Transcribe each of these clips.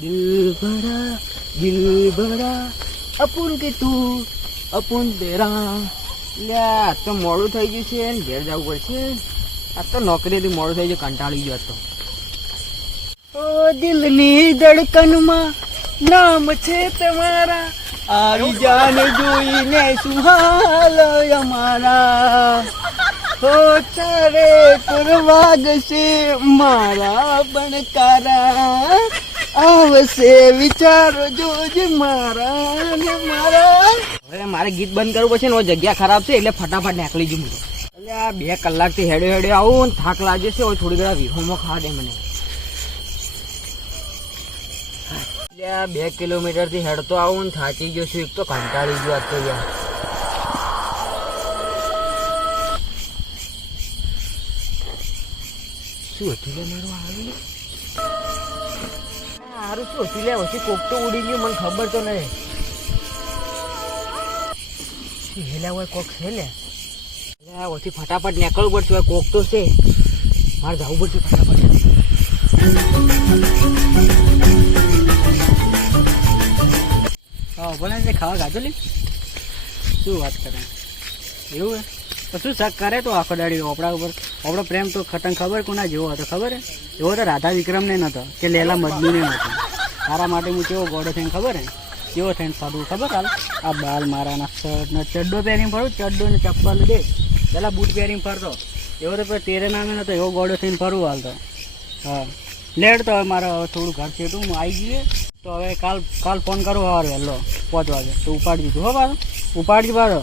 દિલ ભરા અપુન કે તું અપુન તેરા. લે આ તો મોડું થઈ ગયું છે ને ઘેર જવું પડશે. આ તો નોકરીથી મોડું થઈ ગયું, કંટાળી ગયો હતો. ઓ દિલની ધડકનમાં નામ છે તમારા, આવી જાને જોઈને સુહાલ અમારા. હો ચારે પરવાગ છે મારા બણકારા, આવશે વિચારો જોજ મારા ને મારા. હવે મારે ગીત બંધ કરવું પડશે ને, જગ્યા ખરાબ છે એટલે ફટાફટ નીકળી જઉં. એટલે આ 2 કલાકથી હેડે આવું ને થાક લાગે છે. થોડી ઘણા વિહોમાં ખાવા દે મને. એટલે આ 2 કિલોમીટરથી હેડતો આવું ને થાકી ગયો છું. એક તો કંટાળી ગયો આજ તો યાર. શું હતું લે મારું આવી સારું શું હતું લે? પછી કોક તો ઉડી ગયું, મને ખબર તો નહીં. હેલા હોય કોક છે લે. ઓછી ફટાફટ નીકળવું પડશે. કોક તો છે, મારે જવું પડશે ફટાફટ. ભલે ખાવા ગાજો લે. શું વાત કરે એવું હે? તો શું શક કરે તો આખો દાડી આપણા ઉપર. આપણો પ્રેમ તો ખતંગ ખબર કોના જેવો હતો ખબર હે? એવો તો રાધા વિક્રમને નતો કે લેલા મજનૂને નતો. તારા માટે હું કેવો ગોડો થઈને ખબર હે? કેવો થઈને ફરું ખબર? હાલ આ બાલ મારાના શર્ટ ને ચડ્ડો પહેરીને ફરું. ચડ્ડો ને ચપ્પલ દે પેલા બૂટ પહેરીને ફરતો. એવો તો તેરે નામે નતો, એવો ગોડો થઈને ફરું હાલ તો. હા લેટ તો હવે મારે થોડું ઘર છે હું આવી ગયું. તો હવે કાલ ફોન કરું સવારે વહેલો 5 વાગે તો ઉપાડી દીધું. હો પાછો ઉપાડજો પાછો.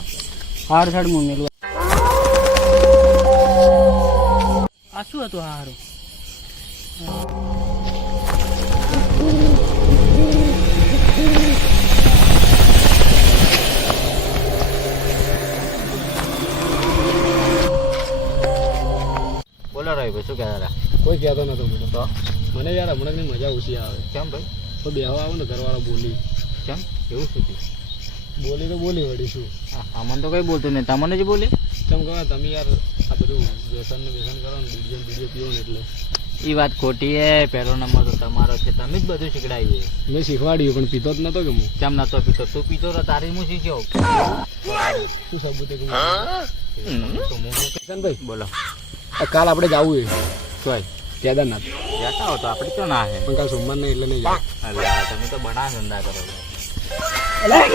હાર સાડ હું મેળવું. આ શું હતું હારું? બોલો રાય ભાઈ, શું કહેતા હતા? કોઈ કહેતો નતો મને. તો મને યાર હમણાંની મજા ઓછી આવે. કેમ ભાઈ? તો બેહવા આવું ને ઘરવાળા બોલી. કેમ એવું શું થયું? બોલી તો બોલી વળી શું? હા મને તો કઈ બોલતું નહીં, તમને જ બોલી. કેમ કહો તમે યાર આ બધું વ્યસન ને કરો ને બીડીઓ પીવો ને એટલે. એ વાત ખોટી હે. પહેલો નંબર તો તમારો છે, તમે જ બધું શીખડાવી. મેં શીખવાડ્યું પણ પીતો જ નતો કે હું. કેમ નતો પીતો? તું પીતો તો તારી હું શીખ્યો. શું સબૂત કે ભાઈ બોલો. કાલ આપણે જવું એ શું કેદારનાથ જતા હો તો આપણે તો ના હે, પણ કાલ સોમવાર ને એટલે નહીં જાય. તમે તો બના ધંધા કરો. હેરાન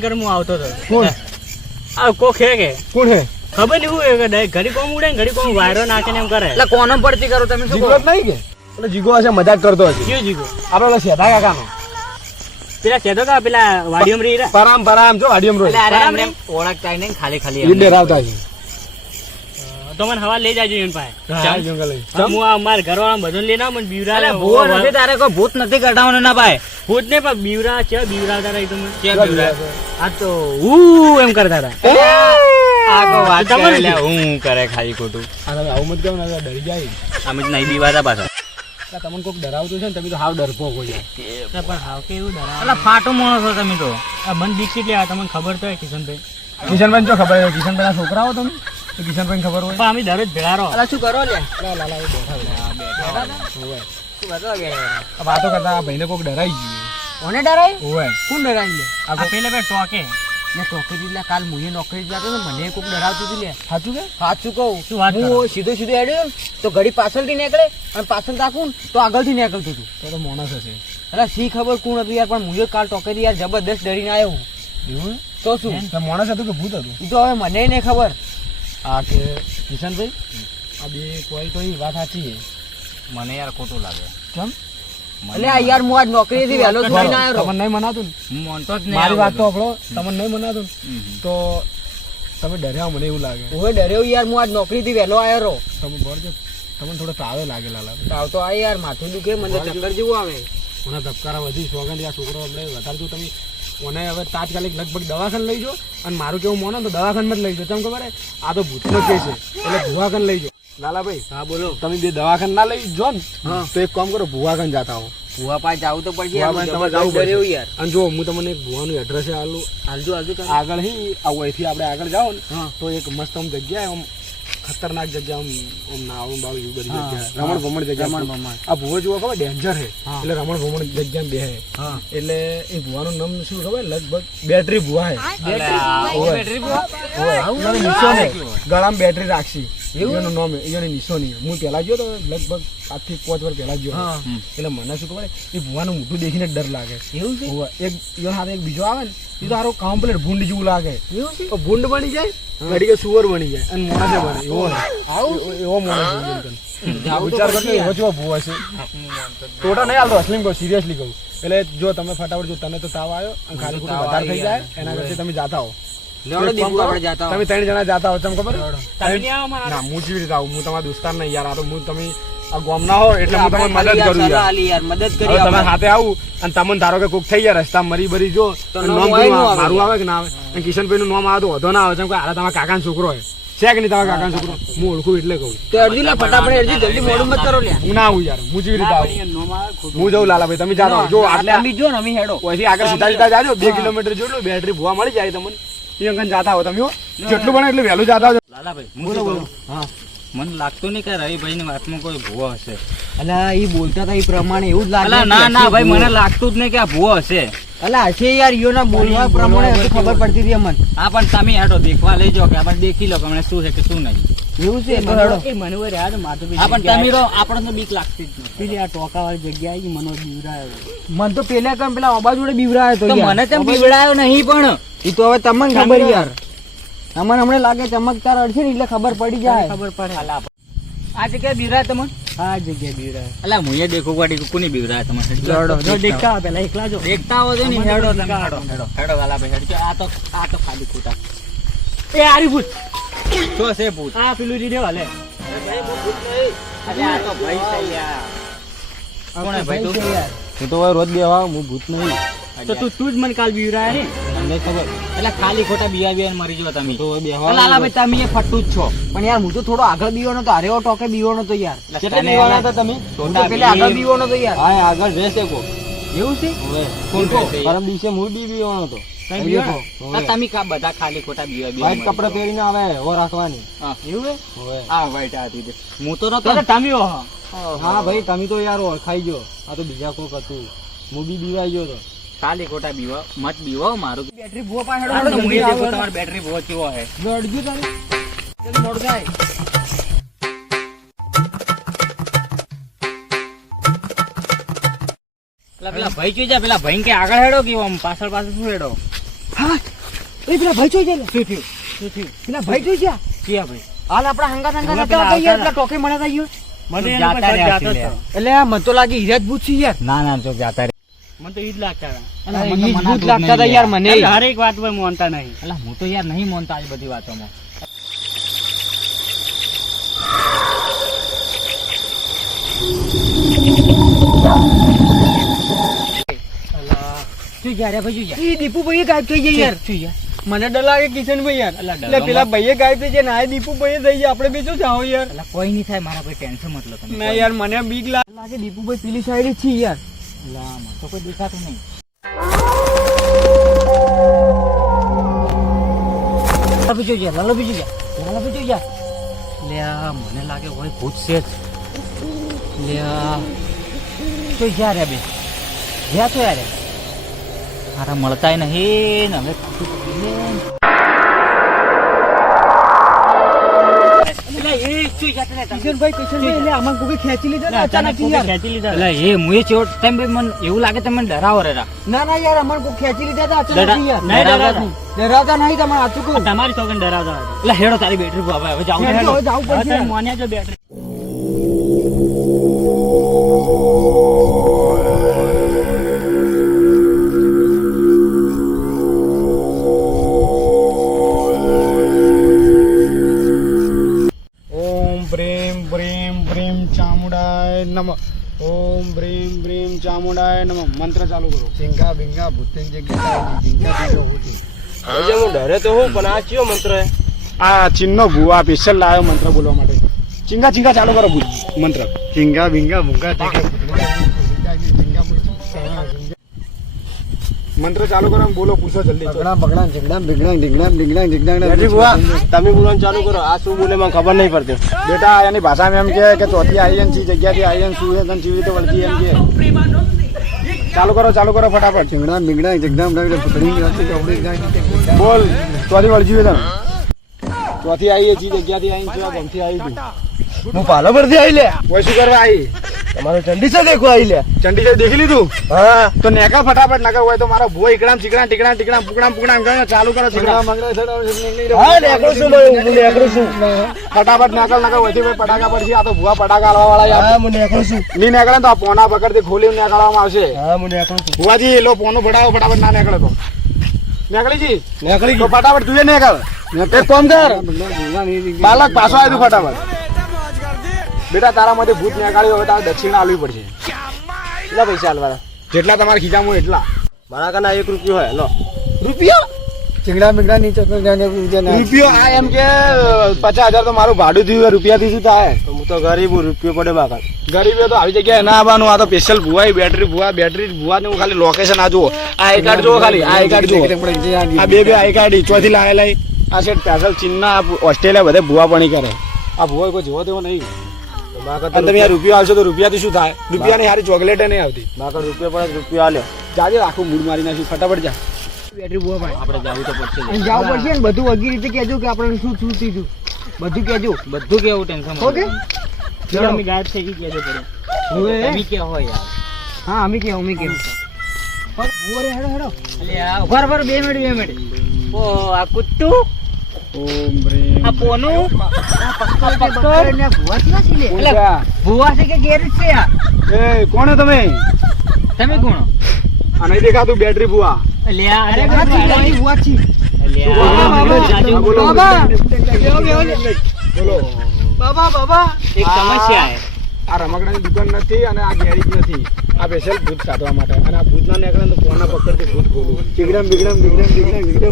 કરે હું આવતો હતો. કોક હે કે કોણ હે ખબર નહીં. હું ઘડી કોમ ઉડે ઘડી કોમ વાયરો નાખે એમ કરે. એટલે કોનો પડતી કરો તમે? જીગો નહીં કે એટલે જીગો હશે મજાક કરતો હશે. કયો જીગો? આપડે સેધા કાકાનો. પેલા કેતો કા પેલા વાડિયમ રી પરામ જો વાડિયમ રો ઓળખતા નહીં, ખાલી ખાલી ઈ ડરાવતા છે. તો મને હવા લઈ જાજો એન પાસે. હા જંગલ હું આ માર ઘરવાળા બધું લઈને આવ. મને બીવરા ભૂવો નથી તારે કોઈ ભૂત નથી કઢાવવાનું ના ભાઈ. ભૂત ને પણ બીવરા છે. બીવરાતા રહી તમે આ તો એમ કરતા હતા. હું કરે ખાલી ખોટું. આવું મત કહો ને ડરી જાય. અમે નહીં બીવાતા પાછા. તમને કોઈક ડરાવતું છે ને તમે તો હાવ ડરપોક હોય. પણ હાવ કેવું ડરાવ ફાટો માણસ છો તમે તો. મન બીક કેટલી આવે તમને ખબર તો હોય કિશનભાઈ? કિશનભાઈ જો ખબર હોય. કિશનભાઈ ના છોકરા હો તમે તો કિશનભાઈ ખબર હોય. પણ અમે દરરોજ ભેળા રહો. શું કરો લે? વાતો કરતા ભાઈને કોઈક ડરાઈ ગયું. કોને ડરાય? હોય કોણ ડરાય લે? આ પેલા બે ટોકે ને ટોકરી લે. કાલ મુએ નોકરી જતો ને મને કોઈક ડરાવતું હતું લે. સાચું કે? સાચું કહું. શું વાત કરો? હું સીધો હેડ્યો ને તો ઘડી પાછળથી નીકળે અને પાછળ રાખું ને તો આગળથી નીકળતું હતું. તો માણસ હશે. અરે સી ખબર કોણ હતું યાર, પણ મુએ કાલ ટોકરી યાર જબરદસ્ત ડરીને આવ્યો હું. એવું તો શું માણસ હતું કે ભૂત હતું? એ તો હવે મને નહીં ખબર. આ કે કિશનભાઈ આ બે કોઈ તો વાત સાચી છે. મને યાર ખોટું લાગે. કેમ? એટલે આ યાર હું આજ નોકરીથી વહેલો થઈને આવ્યો. તમને નહીં મનાતું ને? હું માનતો જ નહીં. મારી વાત તો આપણો તમને નહીં મનાતું તો તમે ડર્યા મને એવું લાગે. હું ડર્યો યાર. હું આજ નોકરીથી વહેલો આવ્યો. તમે બરાબર તમને થોડો તાવે લાગે લાલા. તાવ તો આ યાર માથું દુખે મને ચક્કર જેવું આવે. મને ધબકારા વધી સોગંદ. આ છોકરો આપણે વધારજો તમે. મને હવે તાત્કાલિક લગભગ દવાખાને લઈ જાઓ. અને મારું કેવું મોનો તો દવાખાનમાં જ લઈ જાઓ. તમને ખબર આ તો ભૂતનો કેસ છે એટલે દવાખાને લઈ જાઓ. લાલાભાઈ હા બોલો. તમે બે દવાખાને ના લઈ જો ને હા. તો એક કામ કરો ભુવાખાને જાતા હો. ભુવા પાસે જવું તો પડશે યાર. ભુવાખાને હું તમારે જબરદસ્ત જવું ડર્યો યાર. અને જો હું તમને એક ભુવાનું એડ્રેસ આલું હાલજો હાલજો તમે. આગળ હી અહીંથી આપણે આગળ જાઓ ને હા. તો એક મસ્ત આમ જગ્યા આમ ખતરનાક જગ્યા આમ નાવું બાવું એવું બધી હા. જગ્યા રમણ ભમણ જગ્યા રમણ ભમણ. આ ભુવો જોવો ખબર ડેન્જર હે હા. એટલે રમણ ભમણ જગ્યા બે હે હા. એટલે એ ભુવાનું નામ શું ખબર લગભગ બેટરી ભુવા હે બેટરી ભુવા? એનો નિશાન હે ગળામાં બેટરી રાખશી એનું નામ હે એનો નિશાની હું પહેલા ગયો તો લગભગ 5 થી 5 વર્ષ પહેલા ગયો હા. એટલે મને શું ખબર એ ભુવાનું મોઢું દેખીને જ ડર લાગે એવું છે? હોવે. એક યો હાથે એક બીજો આવે ને એ તો હારો કમ્પ્લીટ ભૂંડ જેવું લાગે એવું છે? તો ભૂંડ બની જાય ઘડી કે સુવર બની જાય અને મોણસે બને એવો હે. એવો મોણસ જોઈએ તને. જાવું તો વિચાર કરજો પડશે એવો યાર. જેવો ભૂવો છે ટોટા નહીં હાલતો અસલીમ કહું સિરિયસલી કહું એટલે જો તમે ફટાફટ જો તને તો તાવ આવ્યો અને ખાલી ખોટું તાવ વધારે થઈ આવી જાય યાર. એના કરતા તમે જાતા હો લેવડો દીપુ આપણે જાતા તમે 3 જણા જાતા હો તમને ખબર તમે નહીં આવો મારા? ના હું કેવી રીતે આવું હું તમારા દોસ્તાર નહીં યાર આ તો હું તમે આ ગામ ના હો એટલે હું આપણે તમને મદદ ખાલી કરું સલાહ યાર આલી યાર. મદદ કરી હવે આપણે. તમારા હાથે આવું અને તમને ધારો કે કોક થઈ જાય રસ્તા મરી બરી જો તો અને નામ નામ હોય પેલું નું આવે મારું યાર. આવે કે ના આવે અને કિશનભાઈ નું નામ આવે તો વધો ના આવે કેમ કે હારા તમારા કાકાનો છોકરો હોય છે કે નહીં તમારા કાકાનો છોકરો હું ઓળખું એટલે કહું તો અરજી લે ફટાફટ અરજી જલ્દી મોડું મત કરો લ્યા. હું ના આવું યાર હું જેવી રીતે આવું હું જઉં લાલાભાઈ તમે જાતો જો આટલે તમે જો ને અમે હેડો. અહીંથી આગળ સીધા સીધા જાજો 2 કિલોમીટર જેટલું બેટરી ભૂવા મળી જાય તમને એ અંકન જાતા હો તમે હો. જેટલું બને એટલું વહેલું જાતા હો. લાલાભાઈ હું બોલો શું બોલો કહું? હા. મને લાગતું નહીં કે રવિભાઈ ની વાતમાં કોઈ ભૂવો હશે. અલા ઈ બોલતા હતા ઈ પ્રમાણે એવું જ લાગે. અલા ના ના ભાઈ મને લાગતું જ નહીં કે આ ભૂવો હશે. અલા હશે યાર ઈયો ના બોલવા પ્રમાણે હજુ ખબર પડતી હતી અમને. હા પણ તમે હેડો દેખવા લઈ જાઓ કે આપણે દેખી લો કે હમણાં શું છે કે શું નહીં. એવું છે તો હેડો. હા પણ તમે રહો આપણને તો બીક લાગતી જ નથી. પેલી આ ટોકાવાળી જગ્યા આવી મને બીવરાયો. મન તો પેલા કમ પેલા અબા જોડે બીવરાયો તો તો યાર. મને તેમ બીવડાયો નહીં પણ ઈ તો હવે તમને ખબર યાર. અમને હમણાં લાગે ચમકદાર અડશે ને એટલે ખબર પડી જાય. ખબર પડે. અલા, આ જગ્યાએ બીવરાય તમને? આ જગ્યાએ બીવરાયો. અલા મુએ દેખો ગાડી કોની બીવરાય તમને? જો દેખતા હોય પેલા એકલા જો. દેખતા હો તો નહીં હેડો તમે હેડો હેડો હેડો લાલાભાઈ હેડો. આ તો ખાલી ખોટા. એ આરી ભૂત. શું છે ભૂત? આ પેલું રીડે હાલે. અરે આ તો ભાઈ છે યાર. કોણ હે ભાઈ તું? છે યાર. હું તો રોજ બેવા હું ભૂત નહીં તો તું જ મને કાલ બીવરાયા ને. તમને ખબર એટલે ખાલી ખોટા બિયા મરી જો તમે. તો બેવા લાલાભાઈ તમે એ ફટ્ટું જ છો. પણ યાર હું તો થોડો આગળ બીવાનો તો અરે ટોકે બીવાનો તો યાર. કેટલે બીવાના હતા તમે હું તો પેલા આગળ બીવાનો તો યાર. હા આગળ રહેશે કો એવું છે? કોણ રહેશે યાર? પરમ દિવસે હું બી બીવાનો હતો કઈ બીવાનો? આ તમે બધા ખાલી ખોટા વ્હાઈટ બિયા કપડા પહેરીને આવે હો રાખવાની એવું છે? હોય આ વાઈટ આ દીધે હું તો નતો. તો તમે ઓહો. હા ભાઈ તમે તો યાર ઓળખાઈ ગયો આ તો બીજા કોક હતું હું બી બીવાઈ ગયો તો ખાલી ખોટા બીવા મત બીવો મારું. બેટરી ભૂવા પાસે આ હેડો તો હું એ જલ્દી દેખો આવો. તમારી બેટરી બહુ કેવો હે. દોડજો તારે. જલ્દી મોડું થાય. પેલા ભાઈ જોઈ જા પેલા ભાઈ કે આગળ હેડો કે આમ પાછળ પાછળ શું હેડો? હા. એ પેલા ભાઈ જોઈ જાય. શું થયું? શું થયું? પેલા ભાઈ જોઈ જા. ક્યાં ભાઈ? હાલ આપણા હંગા હંગા પેલા નતા હતા યાર. આવતા પેલા ટોકે મળ્યા હતા યાર. મને જાતા રહ્યા છે લે. એટલે આ મને તો લાગે હીરા જ ભૂત છે યાર. ના ના જો જાતા રે. મને તો ઈ જ લાગતા હતા. અલા, ઈ જ ભૂત લાગતા હતા યાર મને. હરેક વાત પર માનતા નહીં. અલા હું તો યાર નહીં માનતા આ બધી વાતોમાં. શું યાર આ ભાઈ શું યાર? ઈ દીપુભાઈ ગાયબ થઈ ગયા યાર. શું યાર? મને ડર લાગે કિશનભાઈ યાર. અલા, એટલે ડરવામાં- પેલા ભાઈએ ગાયબ થઈ ગયા ને આ દીપુભાઈ થઈ ગયા. આપણે બી શું જાઓ યાર. અલા કોઈ નહીં થાય મારા કોઈ ટેન્શન મત લો તમે. ના યાર મને બીક લાગે દીપુભાઈ પેલી સાઈડ જ છે યાર. અલા મને તો કોઈ દેખાતું નહીં. લાલા બીજો યાર. લાલા બીજો યાર. લાલા બીજો યાર. લ્યા મને લાગે હોય ભૂત છે જ. લ્યા તો યાર બે જ્યાં છો યાર. મારા મળતાય નહીં ને હવે પાછું પકડી લે. એટલે એ શું યાર કિશનભાઈ એટલે આમાં કોઈ ખેંચી લીધા ને અચાનક થી યાર. ખેંચી લીધા. એટલે એ મુએ ચેવો ટાઈમ ભાઈ મને એવું લાગે તમે ડરાવો રે. ના ના યાર અમારે કોઈ ખેંચી લીધા હતા અચાનક થી યાર. નહીં ડરાવતા. ડરાવતા નહીં તમારે આચું કહું. તમારી સોગન ડરાવતા હતા. એટલે હેડો તારી બેટરી હવે જાવ હેડો, હવે જાવું પડશે. મોન્યા જો બેટરી. ઓમ બ્રીમ બ્રીમ બ્રીમ ચામુંડાય નમઃ ઓમ બ્રીમ બ્રીમ ચામુંડાય નમઃ મંત્ર ચાલુ કરો સિંગા બિંગા ભૂતન જગ્યા જિંગા બિંગા હોતી હું ડરે તો હું પણ આ કયો મંત્ર હે? આ ચિન્નો ભુવા સ્પેશિયલ લાયો મંત્ર બોલવા માટે ચિંગા ચિંગા ચાલુ કરો ભૂત મંત્ર ચિંગા બિંગા ભૂંગા મંત્ર ચાલુ કરો અને બોલો પૂછો જલ્દી બગડા બગડા ઝીંગડા બિગડા ઝીંગડા ઝીંગડા ઝીંગડા બેટી બુઆ તમે બોલવાનું ચાલુ કરો આ શું બોલે મને ખબર નહીં પડતી બેટા એની ભાષામાં એમ કે ચોથી આવી ને જગ્યાથી આવી ને શું છે તને ચીવી રીતે વળગી એમ કે ચાલુ કરો ફટાફટ ઝીંગડા બિંગડા ઝીંગડા બગડા બોલ ચોથી વળગી હોય તને ચોથી આવી ચી જગ્યાથી આવી છે ગમથી આવી તું હું પાલો પરથી આવી લે કોઈ શું કરવા આવી તમારો ચંડી છે દેખો આવી લે ચંડીગઢ દેખી લીધું હા તો નેકા ફટાફટ નકર હોય તો મારો ભૂવો એકડામ ચીકડા ટીકડા ટીકડા પુકડા પુકડા એમ કહે ચાલુ કરો ચીકડા હા નેકળું છું ભાઈ હું નેકળું છું ફટાફટ નકલ નકર હોયથી ભાઈ પટાકા પડશે આ તો ભૂવા પટાકા હાલવા વાળા હા હું નેકળું છું ની નીકળે તો આ પોના પકડથી ખોલી નીકળવામાં આવશે હા હું નેકળું છું ભુવાજી લો પોનો ભડાવો ફટાફટ ના નીકળે તો નીકળીજી નેકળી તો ફટાફટ તું નીકળ એક કામ કર બાલક પાછો આવી તું ફટાફટ બેટા તારા માંથી ભૂત નીકળ્યું હવે તારે દક્ષિણા આલવી પડશે કેટલા પૈસા હાલવાના જેટલા તમારા ખીચામાં હોય એટલા મારા કના 1 રૂપિયો હોય લો રૂપિયો ચીંગડા બિંગડા નીચે રૂપિયો આ એમ કે 50,000 તો મારું ભાડું થયું હોય, રૂપિયાથી શું થાય તો હું તો ગરીબ હું રૂપિયો પડે બાકા ગરીબીઓ તો આવી જગ્યાએ ના આવવાનું આ તો સ્પેશિયલ ભુવા બેટરી ભુવા ને હું ખાલી લોકેશન આ જુઓ આ આઈ કાર્ડ જુઓ ખાલી આ આઈ કાર્ડ જુઓ આ બે આઈ કાર્ડ ચોથી લાયેલા આ સેટ સ્પેશિયલ ચીનના ઓસ્ટ્રેલિયા બધે ભુવા પણી કરે આ ભુવા કોઈ જોવો તેવો નહીં અને તમે યાર રૂપિયો આવશો તો રૂપિયાથી શું થાય રૂપિયાની સારી ચોકલેટ નહીં આવતી બાકા રૂપિયો પડે રૂપિયો આલ્યો જાજે આખું મૂડ મારી નાખ્યું ફટાફટ જા બેટરી બહુ ભાઈ આપણે જાવું તો પડશે જવું પડશે ને બધું વગી રીતે કહેજો કે આપણે શું શું થયું બધું કહેજો બધું કેવું ટેન્શન ઓકે ચલો અમે ગાયબ થઈ ગઈ કેજો કરે તમે કે હોય યાર હા અમે કેવું ઓરે હેડો હેડો અલે આ ઉભા ઉભા 2 મિનિટ ઓ આ કુટ્ટુ ઓમ બ્રેમ આ પોનું પકડ ને ભુવા ના છે લે ભુવા છે કે ગેરેજ છે આ એ કોણ તમે તમે કોણ આ નહીં દેખાતું બેટરી ભુવા અલે આ અરે ભાઈ ભુવા છે અલે બોલો બાબા એક સમસ્યા હે આ રમકડાની દુકાન નથી અને આ ગેરેજ નથી આ સ્પેશિયલ ભૂત સાધવા માટે અને આ ભૂત ના નીકળે તો કોના પકડથી ભૂત બોલું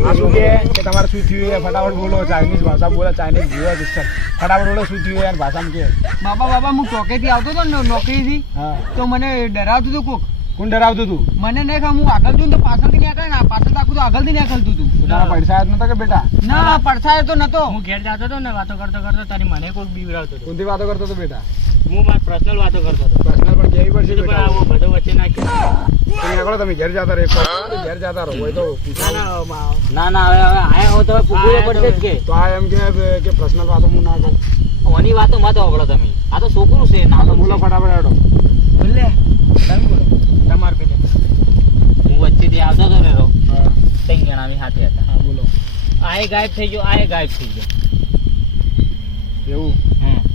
આ શું કે તમારે શું થયું એ ફટાફટ બોલો ચાઇનીઝ ભાષા બોલો ચાઇનીઝ ભૂવા સિસ્ટર ફટાફટ બોલો શું થયું યાર ભાષામાં કે બાબા હું ચોકેથી આવતો હતો ને નોકરીથી હા તો મને ડરાવતું હતું કોક કોણ ડરાવતું તું મને નહીં ખબર હું આગળ જોઉં તો પાછળથી નીકળે ને પાછળ આખું તો આગળથી નીકળતું હતું તારા પૈસા જ નતા કે બેટા ના પડછાયો તો નતો હું ઘેર જતો હતો ને વાતો કરતો તારી મને કોઈક બીવરાવતો હતો કોનથી વાતો કરતો હતો બેટા હું મારી પર્સનલ વાતો કરતો હતો પર્સનલ પણ કેવી પડશે પણ બેટા આવો બધો વચ્ચે નાખ્યો તમે નીકળો તમે ઘેર જતા રહો ઘેર જતા રહો હોય તો ના હવે આયા હો તો પૂછવું પડશે જ કે તો આ એમ કે પર્સનલ વાતો હું ના કહું ઓની વાતો મત ઓગળો તમે આ તો છોકરું છે ના તો બોલો ફટાફટ હેડો બોલે તમે બોલો તમાર પેલે હું વચ્ચેથી આવતો હતો ને રો હા 3 જણા અમે સાથે હતા હા બોલો આએ ગાયબ થઈ ગયો આએ ગાયબ થઈ ગયો એવું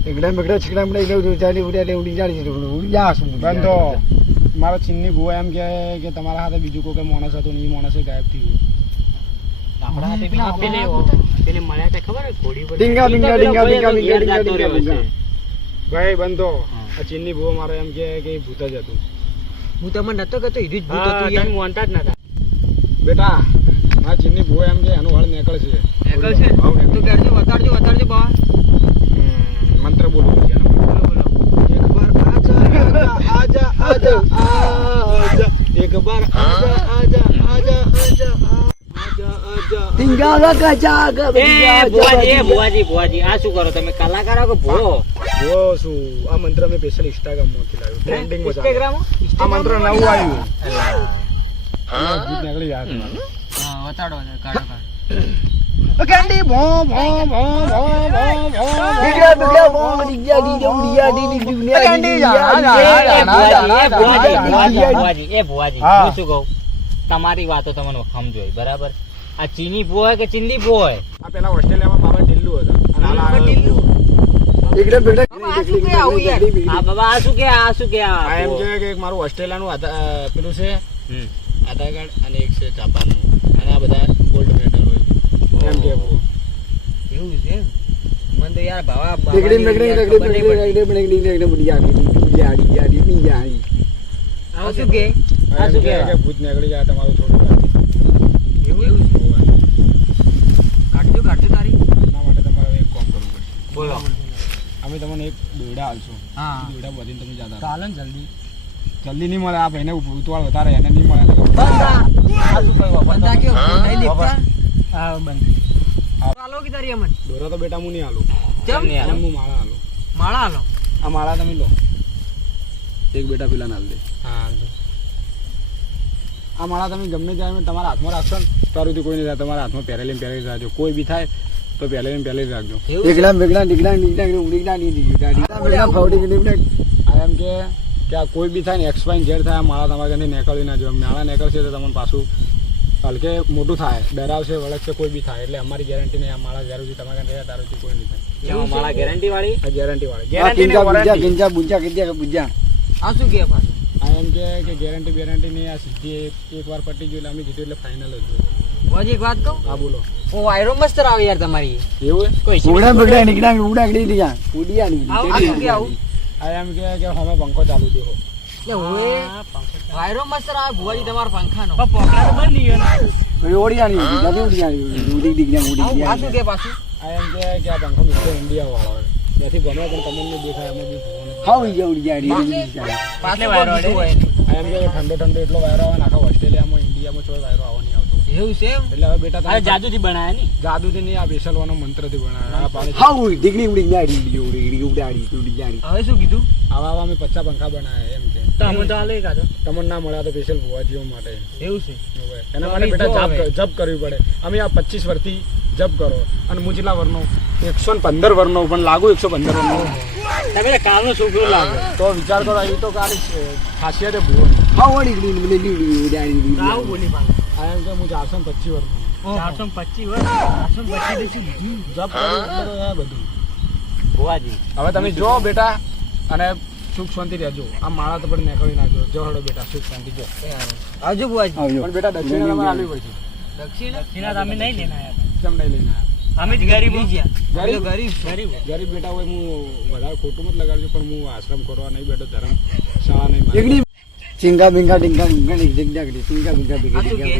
એકડા મેકડા છીકડા મડા એટલે ચાલી ઉડ્યા ઉડી જાડી ઉડી જા શું બંધો મારો ચીનની ભૂવા એમ કે તમારા હાથે બીજું કોઈ માણસ હતો નહીં માણસે ગાયબ થઈ ગયો આપણા હાથે પેલે મળ્યા હતા ખબર હે ઘોડી પર ડીંગા ડીંગા ડીંગા ડીંગા ડીંગા ડીંગા ભાઈ બંધો આ ચીનની ભૂવા મારો એમ કે ભૂત જ હતું હું તમને નતો કહેતો ઈદુ જ ભૂત હતું તમે યાર મોનતા જ નતા બેટા મારા ચીનની ભૂવા એમ કે એનું હળ નીકળ છે એકલ છે ભાવ તો નીકળ કરજો વતાડજો બા મંત્ર બોલો પછી એનો. એક બાર આજા આજા આજા એક બાર આજા ડીંગા લગા જાગા ભુવાજી આ શું કરો તમે કલાકાર કે ભૂવો જો શું આ મંત્ર મેં સ્પેશિયલ ઇન્સ્ટાગ્રામ માંથી લાવ્યો ટ્રેન્ડિંગ માં ચાલે. ઇન્સ્ટાગ્રામ આ મંત્ર નવું આવ્યું આ ગીત નીકળી જાય તમારું. હા વતાડો કાઢો કેન્ડી ભો ભો ભો ભો ભો ડીંગા ડીંગા ભો ડીંગા ડીંગા ઉડિયા ડીંગા કેન્ડી ભુવાજી હા. હું શું કહું તમારી વાતો તમને સમજો બરાબર આ ચીની ભૂવો હોય કે ચીંદી ભૂવો હોય આ પેલા ઓસ્ટ્રેલિયામાં બાબા ઢીલ્લુ હતા અને હાલ આ એકદમ આ બાબા આ શું કે આ એમ કે એક મારું ઓસ્ટ્રેલિયાનું પેલું છે હમ. આધાર કાર્ડ અને એક છે જાપાનનું અને આ બધા ગોલ્ડ મેડલ હોય એમ કે એવું છે મન તો યાર ભાવા આ શું કે આ શું કે ભૂત નીકળી જાય તમારું થોડું એવું કાઢજો તારી એના માટે તમારે એક કામ કરવું પડશે બોલો અમે અમે તમને એક દોરડા આલશું હા દોરડા બધીને તમે જાતા રહો. ચાલો ને જલ્દી જલ્દી નહીં મળે આ ભાઈને ઉતવાળ વધારે એને નહીં મળે બંધા બંધા કેવો નહીં દેખતા હા બંધ ચાલો કે તારી અમન દોરા તો બેટા હું નહીં આલું કેમ નહીં આલો. હું માળા આલું માળા હાલો આ માળા તમે લો એક બેટા પેલા નાલ દે હા આ માળા તમે ગમે ત્યારે તમારા હાથમાં રાખશો ને તારું કોઈ નહીં થાય તમારા હાથમાં પહેરેલી રાખજો કોઈ બી થાય તો પહેરેલી રાખજો એવું એકલા બેગલા નીકળા નીકળા ઉડીકડા ની નીકળા બેગલા ફાવડી નીકળા આ એમ કે આ કોઈ બી થાય ને એક્સ વાય ઝેડ થાય આ માળા તમારા ઘરની નીકળી ના જો માળા નીકળશે તો તમને પાછું હલકે મોટું થાય ડરાવશે વળગશે કોઈ બી થાય એટલે અમારી ગેરંટી નહીં આ માળા જ્યાર સુધી તમારા ઘરે તાર સુધી કોઈ નહીં થાય કેવું મારા ગેરંટી વાળી આ ગેરંટી વાળી કિંજા બુજા ગેરંટી કિંજા બુજા કિંજા બુજા આ શું કે પાછું આ એમ કે ગેરંટી બેરંટી નહીં આ સીધી એક વાર પટી ગયું એટલે અમે કીધું એટલે ફાઇનલ જ છે. હજી એક વાત કહું હા બોલો હું વાયરો મસ્ત આવે યાર તમારી એવું કોઈ ઉડા બેગલા નીકળા ઉડાકડી દીયા ઉડિયા આ શું કે આવું આ એમ કે હમે પંખો ચાલુ દેવો એટલે હોય વાયરો મસ્ત આવે ભુવાજી તમારા પંખાનો પોકડા તો બંધ નહીં ગયો ને ઓડિયા ની ઉડિયા ઉડિયા ઉડી દીકરા ઉડી આ શું કે પાછું આ એમ કે આ પંખો મિસ્ટર ઇન્ડિયા વાળો ત્યાંથી બનો પણ તમને દેખાય અમે બી જોવો નથી. હાઉ ઉડિયા પાછું વાયરો કોઈ બીજું હોય. આ એમ કે ઠંડો એટલો વાયરો આવે ને આખા ઓસ્ટ્રેલિયામાં ઇન્ડિયામાં ચોય વાયરો આવવા નહીં આવતો એવું છે એમ? એટલે હવે બેટા અરે તમે જાદુથી બનાયા ની જાદુથી નહીં આ બેસલવાનો મંત્રથી બનાવે આ પાણી હાઉ દીકરી ઉડી ગયા ઉડી ઉડાડી ઉડી હવે શું કીધું આવા અમે 50 પંખા બનાવે એમ કે તો અમે તો આલે કાઢો તમને ના મળ્યા તો સ્પેશિયલ ભુવાજીઓ માટે એવું છે એના તો માટે અમે બેટા જો હવે. જપ કરવી પડે અમે આ 25 વર્ષથી જપ કરો અને હું કેટલા વર્ષનો 115 વર્ષનો પણ લાગુ 115 વર્ષનો તમે તો કાલનો છોકરો લાગો તો વિચાર કરો એ તો કાલી ખાસિયત ભુવાની હાઉ ઓડી ઉડી ઉડાડી તો આવું બોલી પાછું આ એમ કે હું 425 વર્ષનો 425 વર્ષ 425 દેશું જપ કરું એટલે આ બધું ભુવાજી હવે તમે જો બેટા અને સુખ શાંતિ રહેજો આ માળા તો પણ નીકળી નાખજો જો હડો બેટા સુખ શાંતિ જો આવજો ભુવાજી આવજો પણ બેટા દક્ષિણા તમારે આપવી પડશે દક્ષિણ એના તમે નહીં લેના આયા કેમ નહીં લઈને આવ્યા અમે જ ગરીબ ગયા ગરીબ? ગરીબ ગરીબ ગરીબ બેટા હોય હું વધારે ખોટું મત લગાડજો પણ હું આશ્રમ કરવા નહીં બેઠો ધર્મ શાળા નહીં માનતો. એકડી ચિંગા બિંગા ડિંગા બિંગા જગ્યા ચિંગા બિંગા આ શું કે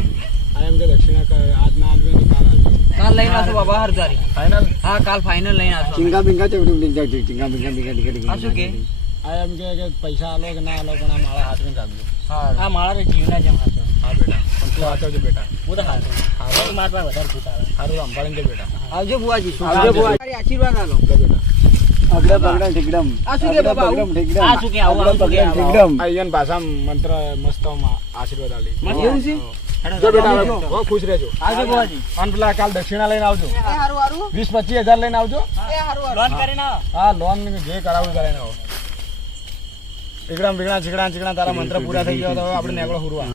આ એમ કે દક્ષિણા આજ ના આલવે તો કાલ આલવે કાલ લઈને આવશો બાબા હરદારી ફાઇનલ હા કાલ ફાઇનલ લઈને આવશો ચિંગા બિંગા ચવડી ડિંગા ચિંગા બિંગા ડિંગા આ શું કે આ એમ કે પૈસા આલો કે ના આલો પણ આ માળા હાથમાં રાખજો હા આ મારા તો જીવના જેમ હાચો હા બેટા પણ તું વાંચવજો બેટા હું તો હાચો હાચો માર પાસે વધારે ભૂત આવે સારું સંભાળીને જો બેટા આવજો ભુવાજી આવજો ભુવાજી. તારી આશીર્વાદ આલો જો બેટા આગળ પગડા ઠીકડમ આ શું કે બાબા આવું? આ શું કે આવું આવું શું કે આવું? ઠીકડમ આ ઈયન ભાષા મંત્ર મસ્ત આશીર્વાદ આલી એવું છે જો બેટા હવે બહુ ખુશ રહેજો આવજો ભુવાજી અને પેલા કાલ દક્ષિણા લઈને આવજો એ હારું હારું 20-25 હજાર લઈને આવજો એ હારું હારું લોન કરીને આવો. હા લોન જે કરાવું એ કરાવીને આવો એકડા ચીકડા તારા મંત્ર પૂરા થઈ ગયા તો હવે આપણે નીકળો હુરવા